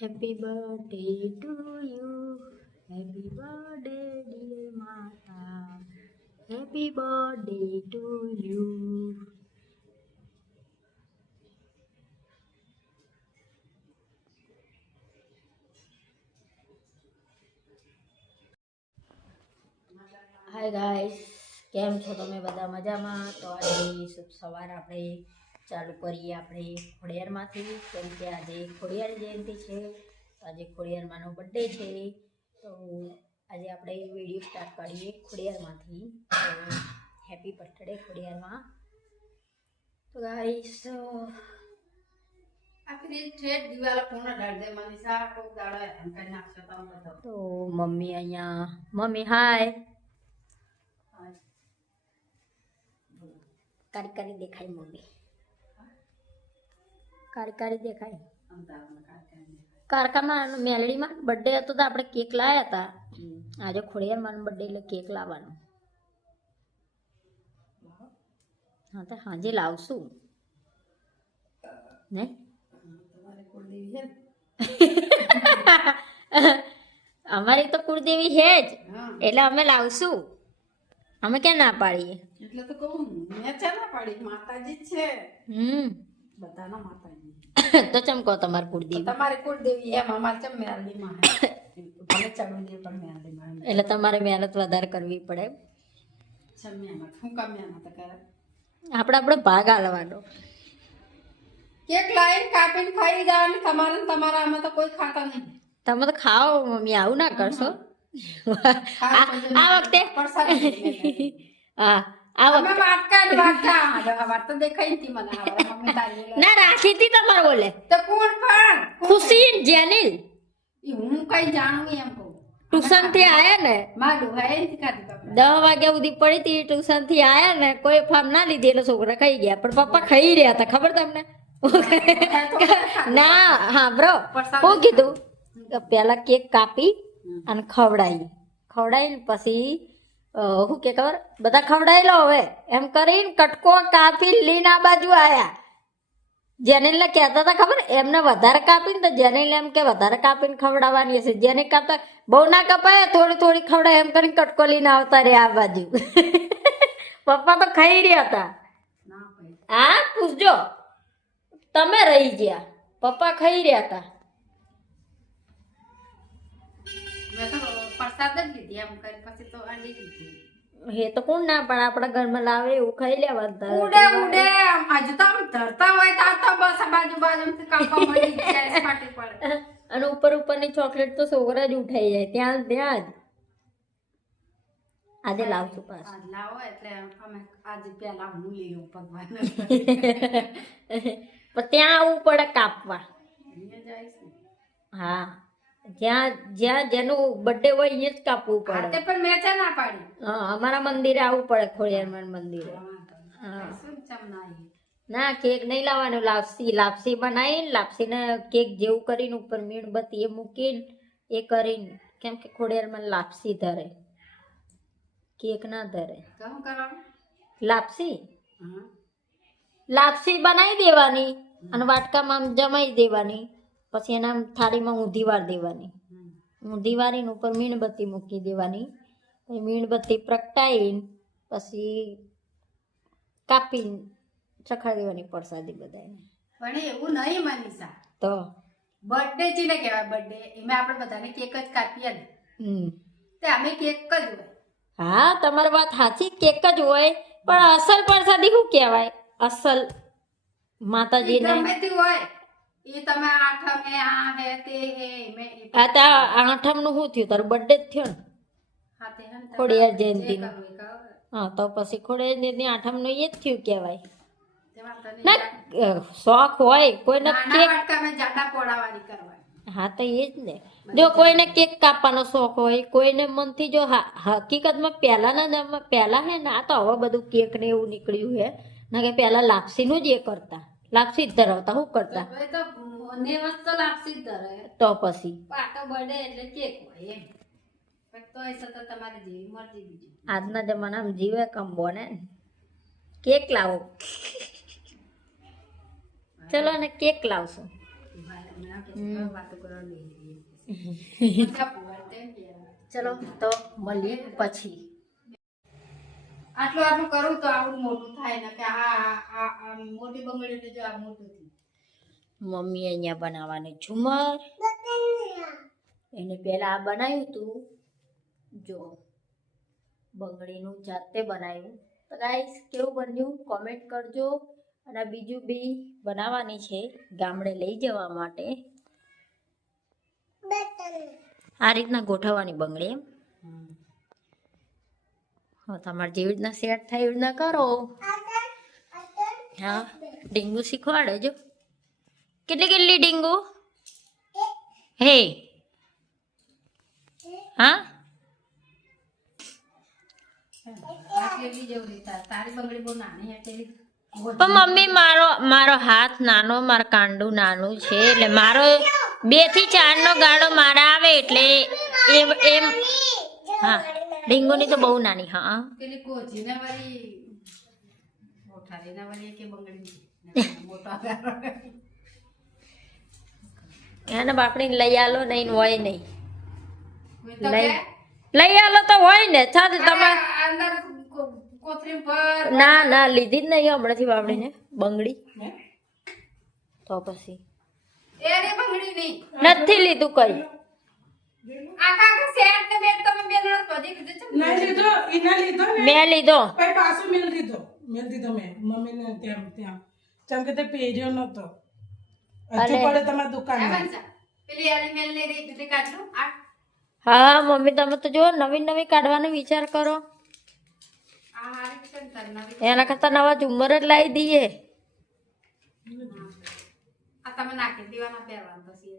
Happy birthday to you. Happy birthday, dear Mata. Happy birthday to you. Hi guys, કેમ છો તમે બધા મજામાં? તો આજે શુભ સવાર આપણે ચાલુ કરીએ આપણે ખોડિયારમાંથી, કેમ કે આજે ખોડિયાર જયંતિ છે. તો આજે ખોડિયારમાંનો બર્થડે છે, તો આજે આપણે વિડીયો સ્ટાર્ટ કરીએ ખોડિયારમાંથી. તો હેપી બર્થડે ખોડિયારમાં. તો ગાઈસ તો મમ્મી અહીંયા, મમ્મી હાય કારી દેખાય, મમ્મી કારી દેખાય. કારખામાં મેલડીમાં બર્થડે હતો તો આપણે કેક લાવ્યા હતા. આજે ખોડિયારમાં બર્થડે એટલે કેક લાવવાનો. હા તો હાજે લાવશું ને. અમારી તો કુળદેવી છે જ, એટલે અમે લાવશું. અમે ક્યાં ના પાડીએ? એટલે તો કહું, મેં ચા ના પાડી, માતાજી જ છે. બધાના માતાજી. તો ચમ કહો તમારી કુળદેવી? તમારી કુળદેવી એમ, અમારે ચમ મેરડીમાં ભલે ચડું પણ મેરડીમાં. એટલે તમારે મહેનત વધારે કરવી પડે. છે મહેનત, શું કામ મહેનત કરે? આપણે ભાગ આલવાનો. કેક લાવીને કાપીને ખાઈ જવાની. તમારે ને તમારા આમાં તો કોઈ ખાતા નહીં. તમે તો ખાઓ મમ્મી, આવું ના કરશો. આ વખતે હા ના રાખી હતી તમારે બોલે તો કોણ પણ ખુશી જેનિલ હું કઈ જાણું એમ કહું. ટ્યુશન થી આયા ને, માડું હે 10 વાગ્યા સુધી પડી હતી. ટ્યુશન થી આયા ને, કોઈ ફાર્મ ના લીધી એટલે છોકરા ખાઈ ગયા, પણ પપ્પા ખાઈ રહ્યા હતા. ખબર તમને? ના હા બ્રો, શું કીધું? પેલા કેક કાપી અને ખવડાવી પછી શું કે ખબર, બધા ખવડાવી લો હવે એમ કરીને કટકો કાપી લઈને આ બાજુ આયા. જેનિલ ને કહેતા હતા ખબર, એમને વધારે કાપીને તો જેનિલ એમ કે વધારે કાપીને ખવડાવવાની હશે. જેને કાપતા બહુ ના કપાય, થોડી થોડી ખવડાય એમ કરીને કટકો લઈને આવતા રે આ બાજુ. પપ્પા તો ખાઈ રહ્યા હતા. હા પૂછજો, તમે રહી ગયા, પપ્પા ખાઈ રહ્યા હતા. હે તો કોણ ના પણ આપણા ઘરમાં લાવે એવું ખાઈ લેવાનું. ઉડે ઉડે આજુ તો આમ ધરતા હોય તો બસ બાજુ બાજુથી કાપવા મળી જાય, ફાટી પડે. અને ઉપરની ચોકલેટ તો છોકરા જ ઉઠાઈ જાય ત્યાં જ. આજે લાવશું પાછું. આજ લાવો એટલે અમે આજે પેલા હું લઈ લઉં ભગવાન. પણ ત્યાં આવવું પડે કાપવા. હા, જ્યાં જેનું બર્થડે હોય એ જ કાપવું પડે. પણ મેં ચા ના પાડી. હા, અમારા મંદિરે આવવું પડે, ખોડિયારમાં મંદિરે. હા ના, કેક નહીં લાવવાનું, લાપસી બનાવીને લાપસીને કેક જેવું કરીને ઉપર મીણબત્તી એ મૂકીને એ કરીને, કેમ કે ખોડિયારમાં લાપસી ધરે, કેક ના ધરે. લાપસી બનાવી દેવાની અને વાટકામાં જમાઈ દેવાની. પછી એના થાળીમાં ઊંધી વાર દેવાની. ઊંધી વારીને ઉપર મીણબત્તી મૂકી દેવાની. પછી મીણબત્તી પ્રગટાવીને પછી કાપીને ચખાડી દેવાની પ્રસાદી બધાને. પણ એવું નહીં મનીષા, તો બર્થડે છે ને કહેવાય બર્થડે, એમાં આપણે બધાને કેક જ કાપીએ ને. તે અમે કેક જ હોય. હા, તમારી વાત સાચી, કેક જ હોય. પણ અસલ પ્રસાદી શું કહેવાય? અસલ માતાજીને હોય એ તમે આઠમે આ હે તે હે મે. આ તો આઠમનું શું થયું? તારું બર્થડે જ થયો ને, ખોડિયાર જયંતિનું. હા, તો પછી ખોડિયાર જયંતિ આઠમનું એ જ થયું કહેવાય. ના શોખ હોય કોઈને કેક. હા તો એ જ ને, જો કોઈને કેક કાપવાનો શોખ હોય, કોઈને મનથી જો હકીકતમાં પહેલા હે ને, આ તો હવે બધું કેક ને એવું નીકળ્યું હે. ના કે પહેલા લાપસીનું જ એ કરતા, લાપસી જ ધરાવતા. શું કરતા? તો પછી આજના જમાનામાં જીવે કમ બોને. કેક લાવો, ચલો ને કેક લાવશું. વાતો કરવા નહીં ચલો તો મળીએ પછી. આટલું કરું તો આવડું મોટું થાય ને કે આ મોટી બંગડી જો આ મોટું થયું. મમ્મી અહીંયા બનાવવાનું ઝુમર. એને પહેલા આ બનાવ્યું હતું, જો બંગડીનું જાતે બનાવ્યું. તો ગાઈસ કેવું બન્યું કોમેન્ટ કરજો. અને આ બીજું બી બનાવવાની છે ગામડે લઈ જવા માટે. આ રીતના ગોઠવવાની બંગડી એમ. હા, તમારે જેવી રીતના સેટ થાય એવી રીતના કરો. હા, ડીંગુ શીખવાડે જો. કેટલી કેટલી ડીંગુ? હે હા, તારી બંગડી બહુ નાની હતી. પણ મમ્મી મારો હાથ નાનો, મારું કાંડું નાનું છે, એટલે મારો 2 થી 4 નો ગાળો મારા આવે એટલે એમ. હા, ડીંગુની તો બહુ નાની. હા, પેલી કોચીને વાળી મોટારીના વાળી કે બંગડી મોટો એને બાપડી લઈ આલો નહીં હોય નહીં. લઈ આલો તો હોય ને. છાતી તમે અંદર કોથળી પર ના લીધી જ નહીં હમણાંથી બાપડીને બંગડી. તો પછી એની બંગડી નહીં નથી લીધું કઈ. આખા સેટ ને બેટ તમે બે જણા બધી લીધું છે. નહીં લીધો, ઈના લીધો ને મેં લીધો. પછી પાછું મેલ દીધો મેં મમ્મીને ત્યાં ચમ કે તે પહેર્યો નતો. હજુ પડે તમારી દુકાનમાં. પેલી એલિમેલ લઈ રહી દૂધી કાઢલું આ હા મમ્મી, તમે તો જો નવી કાઢવાનો વિચાર કરો. હારી છે ને તારી નવી. એના કરતા નવા ઝુમર જ લાવી દઈએ. આ તમે નાખી દેવાના પહેરવાનું પછી.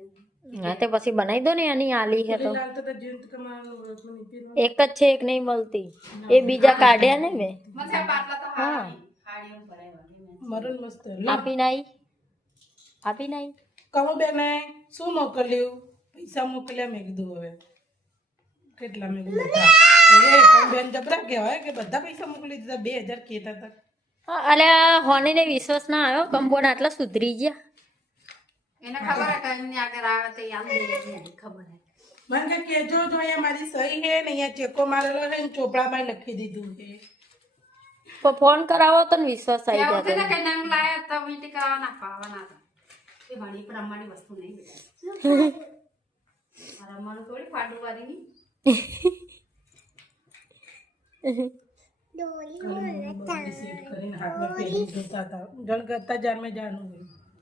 હા, તે પછી બનાવી દો ને. એની આલી છે તો લાલ તો જીન્સ કમાવાનું એક જ છે, એક નહીં મળતી. એ બીજા કાઢ્યા ને મેં. મજા પાટલા તો હારા નહીં. હાડીઓ ભરાવાની મરન મસ્ત. આપી નાઈ કમો બેને શું મોકલ્યું? પૈસા મોકલ્યા. મેં કીધું હવે કેટલા? મેં કીધું બધા. એ કમ બેન જબરા કહેવાય કે બધા પૈસા મોકલી દીધા. 2000 કહેતા હતા. હા, અલ્યા હોનીને વિશ્વાસ ના આવ્યો. કંબોન આટલા સુધરી ગયા. એને ખબર હે કઈ આગળ આવે તો યાદ નહીં ખબર હે. મને કે કેજો તો અહીંયા મારી સહી હે ને અહીંયા ચેકો મારેલો હે ને ચોપડામાં લખી દીધું છે. પણ ફોન કરાવો તો ને વિશ્વાસ આવી ત્યાં જતો. વખતે કઈ નામ લાયા તો મીટી કરવા નાખવાના હતા. એ ભણી પ્રમાણની વસ્તુ નહીં બેટા. રમવાનું થોડી ફાડું વાળીની. સેટ કરીને હાથમાં પહેરી જોતા હતા. જણ કરતા જાન મેં જાણું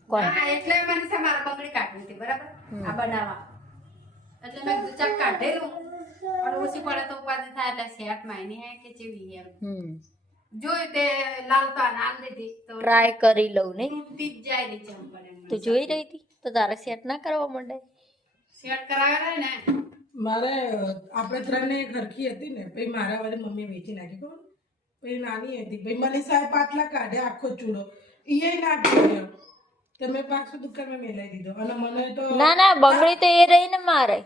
કોણ? હા, એટલે મને છે મારા બંગડી કાઢવી હતી બરાબર આ બનાવવા. એટલે મેં કીધું ચાક કાઢેલું અને ઓછી પડે તો ઉપાધિ થાય એટલે સેટ માયની હે કે જેવી એમ જોઈ તે લાલ તો આલ દીધી તો ટ્રાય કરી લઉં નહીં. તૂટી જ જાય નીચે પડે. તું જોઈ રહી હતી તો તારે સેટ ના કરવા માંડે. સેટ કરાવે ને મારે આપણે ત્રણે ઘરકી હતી ને પછી મારા વાળી મમ્મી વેચી નાખી ખબર. પછી નાની હતી પછી મનીષાએ પાટલા કાઢે આખો ચૂડો એ ના કર્યો. તમે પાછું દુકાનમાં મેલાઈ દીધો અને મને તો ના બંગડી તો એ રહી ને મારે.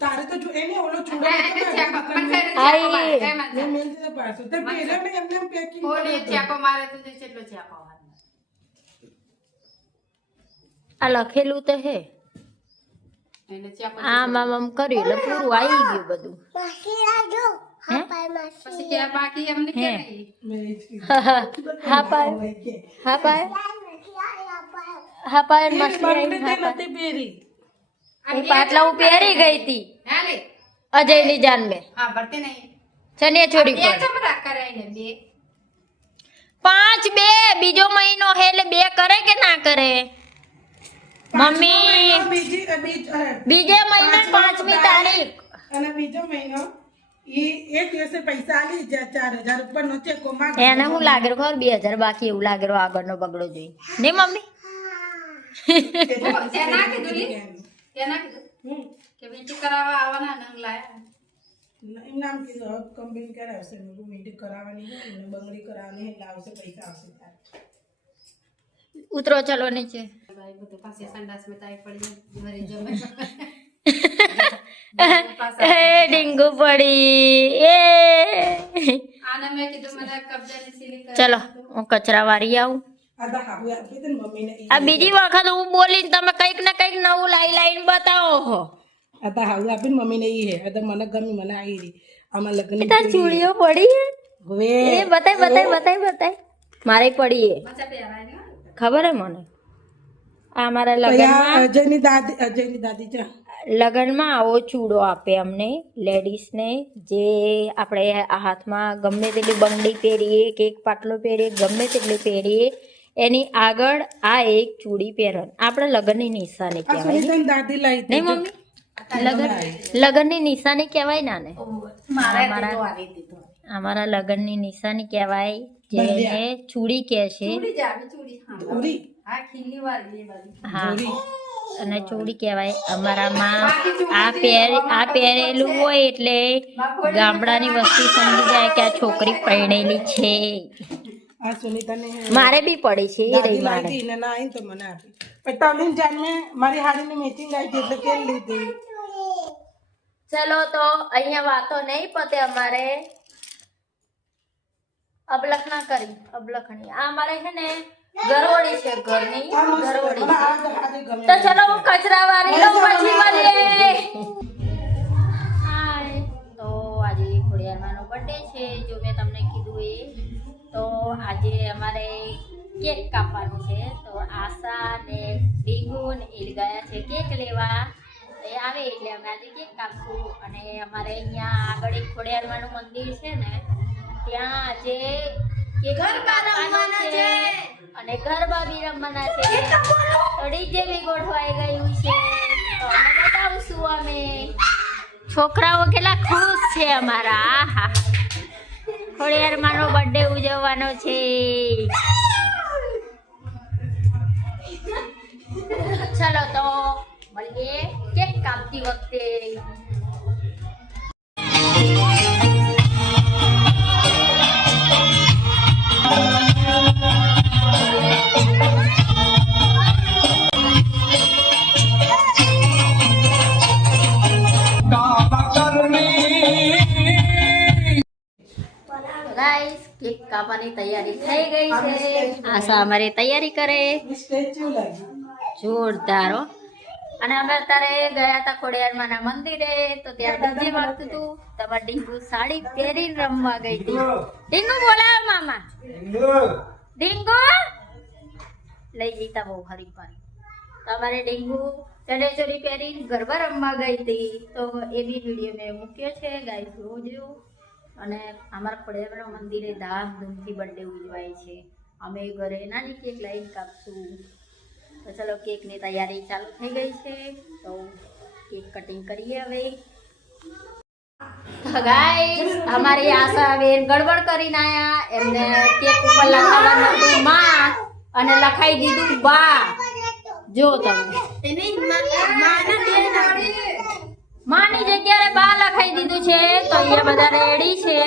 તારે તો જો એને ઓલો ચૂડો એને ચેકો પણ છે ને આઈ. ચેકો મારે કઈ મેં મેલ દીધો પાછું તે પહેલા મેં એમને પેકિંગ ઓલી ચેકો મારે તો જે કેટલો ચેકો હાથમાં. આ લખેલું તો હે. એને ચેકો આમ કર્યું એટલે પૂરું આવી ગયું બધું. હે? પછી કે બાકી એમને કે નહીં હા પાય મસ્તી આવી. હા પાય. નથી પહેરી. એ પાટલા હું પહેરી ગઈ હતી હા લે અજયની જાન મેં. હા ભરતી નહીં ચણિયા ચોળી બે પર ચમડા કરાઈને બે 5 2 બીજો મહિનો હે એટલે 2 કરે કે ના કરે મમ્મી? બીજે મહિને 5મી તારીખ. અને બીજો મહિનો એક દિવસે પૈસા આલી જાય 4000 ઉપર નો ચેકો માંગે. એને હું લાગે ખબર 2000 બાકી એવું લાગે આગળનો બગડો જોઈ નહીં મમ્મી? તેના કીધું કે વીંટી કરાવવા આવવાના નંગ લાયા એમ નામ કીધું હવે કમ્પ્લેન કરાવશે. મેં કીધું મીટિંગ કરાવવાની હોય ને બંગડી કરાવવાની એટલે આવશે પૈસા આવશે તારે. ઉતરો ચલો નીચે. ભાઈ બધું પાસે સંડાસ માં તાઈ પડી મરી જમે એ ડીંગુ પડી એ. આને મેં કીધું મને કબજાની સીલી કર ચલો હું કચરા વારી આવું. આ તો હાહુ આપી દે ને મમ્મીને ઈ આ બીજી વખત હું બોલીને તમે કંઈક ને કંઈક નવું લાઈને બતાવો હો. આ તો હાહુ આપીને મમ્મીને ઈ હે આ તો મને ગમી મને આવી રહી આમાં લગ્ન તાર ચૂડીઓ પડી હે? હવે એ બતાય મારે પડી હે મચા પહેરાય ને ખબર હે મને. આ મારા લગ્નમાં અજયની દાદી છે લગ્નમાં આવો ચૂડો આપે અમને લેડીઝને, જે આપણે આ હાથમાં ગમે તેટલી બંગડી પહેરીએ કે એક પાટલો પહેરીએ ગમે તેટલી પહેરીએ એની આગળ આ એક ચૂડી પહેરન આપણે લગ્નની નિશાની આ કહેવાય સુનીતાની દાદી લાવી નહીં મમ્મી? લગ્નની નિશાની કહેવાય ના ને? અમારા લગ્નની નિશાની કહેવાય જેને ચૂડી કહે છે. ચૂડી જ આવે ચૂડી હા ધોરી આ ખીલી વાળી એ બાજુ હા અને ચૂડી કહેવાય. અમારામાં આ પહેરેલું હોય એટલે ગામડાની વસ્તી સમજી જાય કે આ છોકરી પરણેલી છે. આ સુનીતાને મારે બી પડી છે એ રહી દાદી મારે. લાવી એને ના આવી તો મને આપી પણ તવલીન જાન મેં મારી હાડીની મેચિંગ આવી હતી એટલે કેમ લીધી ચલો તો અહીંયા વાતો નહીં પતે અમારે. અબલખણા કરી અબલખણી આ અમારે છે ને ગરોળી છે ઘરની ગરોળી. મને આ ગમે તો ચલો હું કચરા વાળી લઉં પછી મળીએ. હાય તો આજે ખોડિયારમાંનો બર્થડે છે જો મેં તમને કીધું એ. તો આજે અમારે કેક કાપવાનું છે તો આશા ને ડીંગુ ને એ ગયા છે કેક લેવા. એ આવે એટલે અમે આજે કેક કાપશું. અને અમારે અહીંયા આગળ એક ખોડિયારમાંનું મંદિર છે ને ત્યાં આજે કેક કાપવાનું છે અને ગરબા બી રમવાના છે. તો ડીજે બી ગોઠવાઈ ગયું છે તો અમે બતાવશું. અમે છોકરાઓ કેટલા ખુશ છે અમારા. આહા ખોડિયારમાંનો બર્થડે ઉજવવાનો છે. ચલો તો મળીએ કેક કાપતી વખતે. ગાઈસ કેક કાપવાની તૈયારી થઈ ગઈ છે. આશા અમારી તૈયારી કરે સ્ટેચ્યુ લાગી જોરદાર હો. અને અમે અત્યારે ગયા હતા ખોડિયારમાંના મંદિરે તો ત્યાં ડીજે વાગતું હતું. તમારી ડીંગુ સાડી પહેરીને રમવા ગઈ હતી. ડીંગુ બોલાવો મામા. ડીંગુ લઈ જતા બહુ હરી પારી. તમારે ડીંગુ ચણેચોરી પહેરીને ગરબા રમવા ગઈ હતી તો એ બી વિડીયો મેં મૂક્યો છે ગાઈસ જોજો. અને અમારા ખોડિયારમાંના મંદિરે ધામધૂમથી બર્થડે ઉજવાય છે. અમે ઘરે નાની કેક લાવીને કાપશું. તો ચલો કેકની તૈયારી ચાલુ થઈ ગઈ છે તો કેક કટિંગ કરીએ હવે. ગાઈસ અમારી આશા બેન ગડબડ કરીને આયા. એમને કેક ઉપર લખાવવાનું હતું માં અને લખાઈ દીધું બા. જો તમે માની જગ્યાએ બા લખાઈ દીધું છે તો અહીંયા બધા રેડી છે.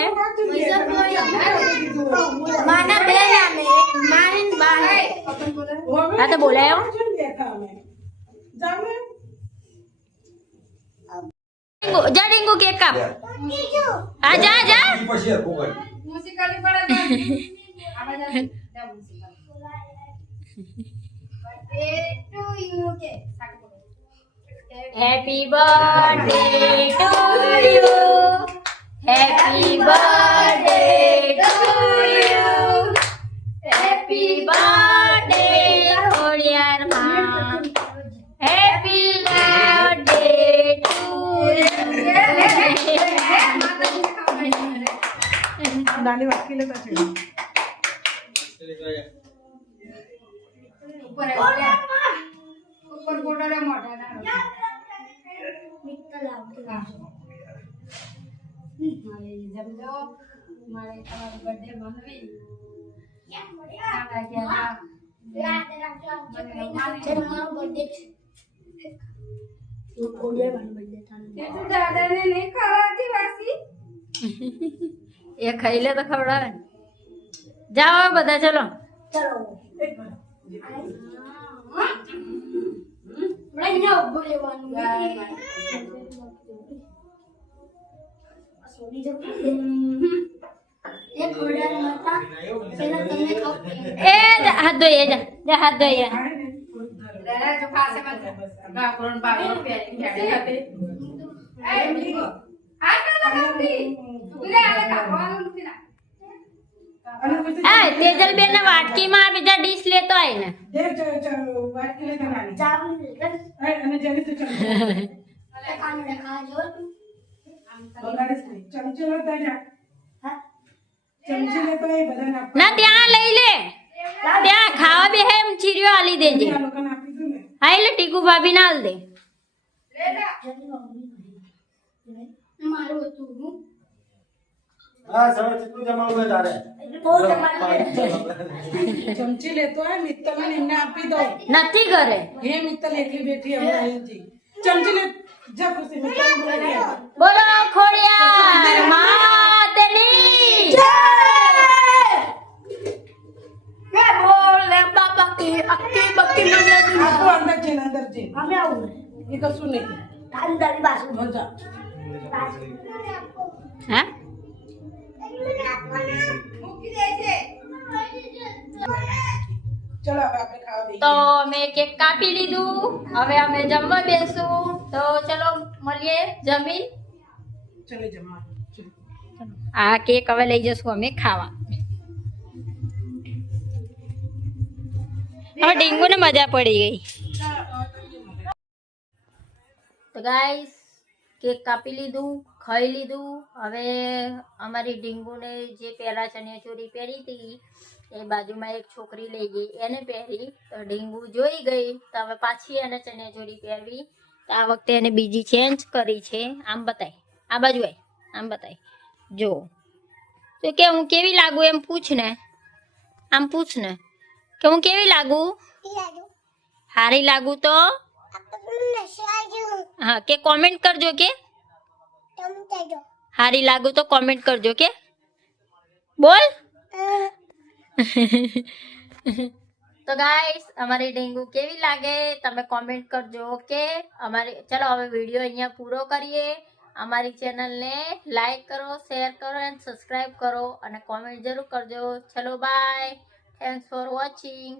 હા તો બોલાયો જા ડીંગુ કેક કાપ. હા જા જા મુસીકાલી પડે આ બધા જા મુસીકાલી ટુ યુ કે happy birthday to you happy birthday to you happy birthday ખોડિયારમાં હેપી બર્થડે ટુ નાની વાટકી લેતા છે ઉપર ઉપર ગોડા મોઢા ના જમજો મારે તમારો બર્થડે મનાવી એ ખાઈ લે તો ખવડાવે. જાઓ બધા ચલો. હાથ ધોઈએ જા હાથ ધોઈએ. રેરા જો પાસે મત બાપરોન બાપરો પહેરી ખેડે હતી એ બીગો આ ના લગતી ઉરે આલે કાપવાનું નથી ના અને પછી એ તેજલબેન ને વાટકીમાં બીજા ડીશ લેતો આય ને. વાટકી લેતા નાની અને જલ્દી તો ચમચો બગાડે છે. ચમચો લેતા જા ચમચી લેતો એ બધાને આપવા. ના ત્યાં લઈ લે, ત્યાં ખાવા બે એમ ચીરિયો આલી દેજે. આ લોકોને આપી દઉં ને. હા એટલે ટીકુ ભાભી ના આલ દે. મારું હતું હું હા સવાર કેટલું જમાડવું છે તારે ચમચી લેતો હોય મિત્તલ ને એમને આપી દો. નથી ઘરે. હે મિત્તલ એકલી બેઠી હમણાં અહીંથી ચમચી લે જા ખુશી મિત્તલ બોલાવી આપ. બોલો ખોડિયાર માતની જય. રે બોલ રે બાબા કી અક્કી બક્કી મજા દી. આપો અંદર જઈને અંદર જઈને અમે આવું એ કશું નહીં અંદર બાસુ મજા. હા મૂકી દે છે ચલો હવે આપણે ખાવા દઈએ. તો મેં કેક કાપી લીધું, હવે અમે જમવા બેસું. તો ચલો મળીએ જમીન. ચલે જમવા ચલો. આ કેક હવે લઈ જશું અમે ખાવા. હવે ડીંગુ ને મજા પડી ગઈ. તો ગાઈસ કેક કાપી લીધું, ખાઈ લીધું. હવે અમારી ડીંગુને જે પહેલા ચણિયાચોળી પહેરી હતી એ બાજુમાં એક છોકરી લઈ ગઈ, એને પહેરી. તો ડીંગુ જોઈ ગઈ તો હવે પાછી એને ચણિયાચોળી પહેરવી. તો આ વખતે એને બીજી ચેન્જ કરી છે. આમ બતાય, આ બાજુ આય, આમ બતાય જો. તો કે હું કેવી લાગુ એમ પૂછ ને, આમ પૂછ ને કે હું કેવી લાગુ. સારી લાગુ તો હા કે કોમેન્ટ કરજો કે સારી લાગુ તો કોમેન્ટ કરજો કે બોલ. તો ગાઈસ અમારી ડીંગુ કેવી લાગે તમે કોમેન્ટ કરજો કે અમારી. ચલો હવે વિડીયો અહીંયા પૂરો કરીએ. અમારી ચેનલને લાઈક કરો, શેર કરો અને સબસ્ક્રાઈબ કરો અને કોમેન્ટ જરૂર કરજો. ચલો બાય, થેન્ક્સ ફોર વોચિંગ.